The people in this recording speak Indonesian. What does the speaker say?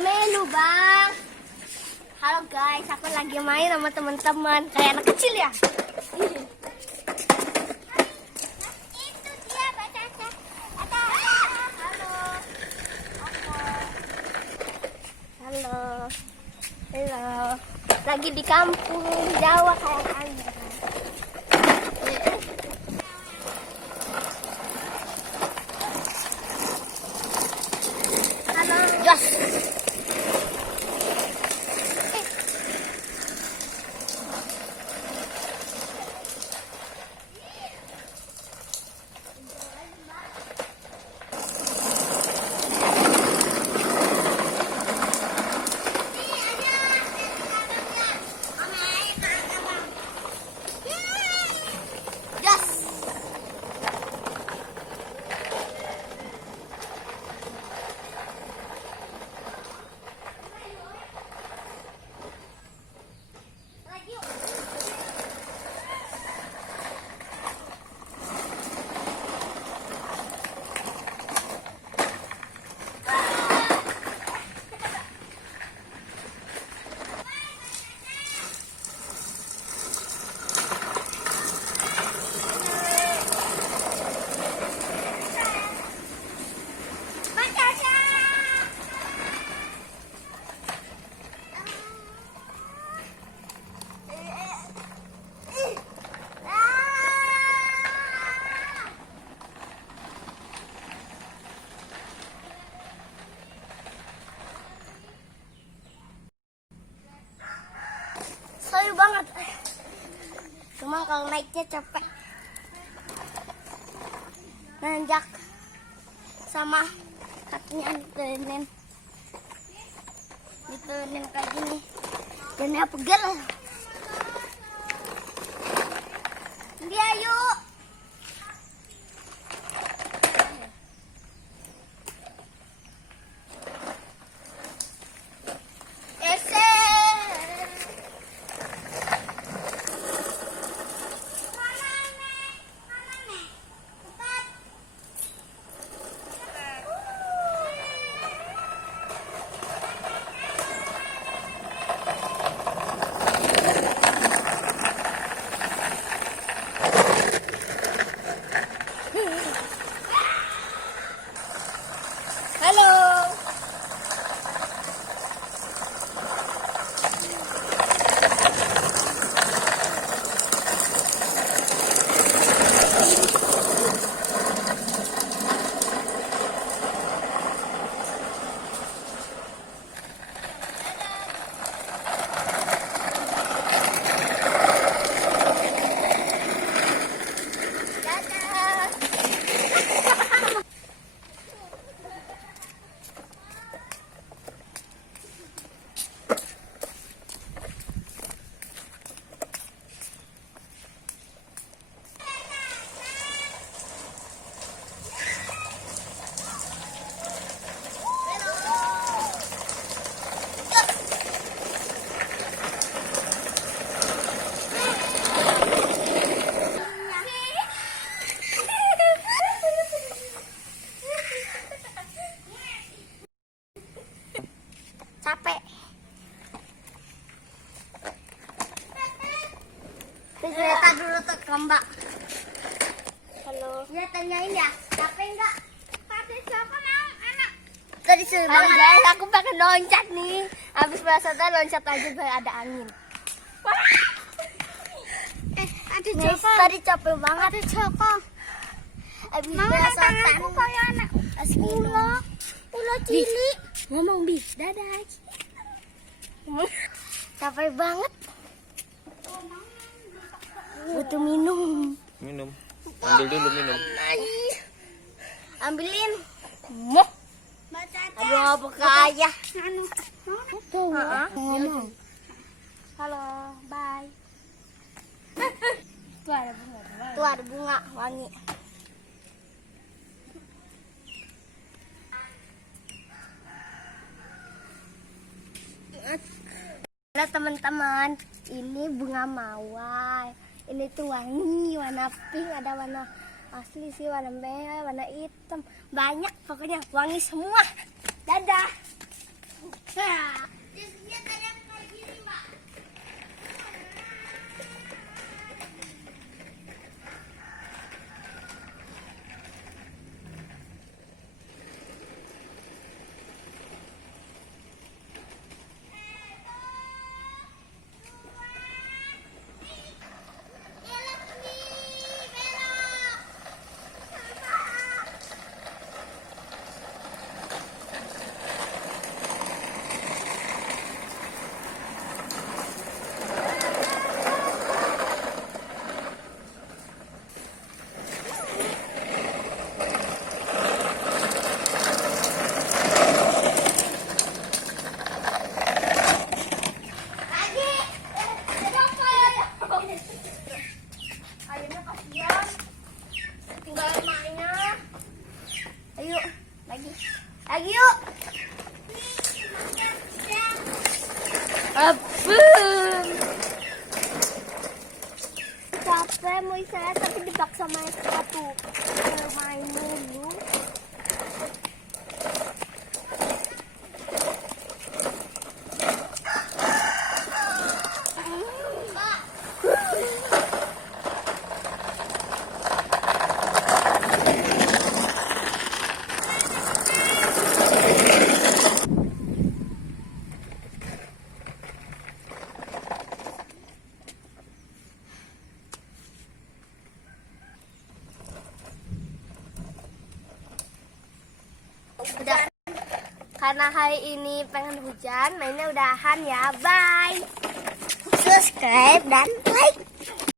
melu bang. Halo guys, aku lagi main sama teman-teman kayak anak kecil ya. Itu dia Bacaca. Halo. Halo. Halo. Lagi di kampung Jawa kayak Anda. Halo. Yes. Seru banget. Cuma kalau naiknya capek. Nanjak sama kakinya diturunin. Diturunin kayak gini. Dan ya pegel. Dia yuk. Capek. Cerita dulu tuh ke Mbak. Halo. Ya tanyain ya, capek enggak? Tadi siapa mau anak? Tadi suruh guys, aku pengen loncat nih. Habis berasa loncat aja biar ada angin. Ada Joko. Tadi capek banget. Ada Joko. Habis berasa tanganku kayak anak ulo cilik. Ngomong Bi, dadah. Capek banget. Butuh minum. Minum. Ambil dulu minum. Ambilin. Aduh, apa kaya. Ngomong. Halo, bye. Tuh ada bunga. Tuh ada bunga wangi. Nah teman-teman, ini bunga mawar. Ini tuh wangi, warna pink, ada warna asli sih, warna merah, warna hitam. Banyak pokoknya, wangi semua. Dadah. Biasanya kadang kayak gini, Mbak. Belok nih, belok. Lagi. Kenapa ya? Ayamnya kasihan. Tinggal emaknya. Ayo, lagi. Lagi yuk. Abang. Capek mau istirahat tapi dipaksa main sepatu. Main dulu. Udah, karena hari ini pengen hujan, mainnya udahan ya. Bye. Subscribe dan like.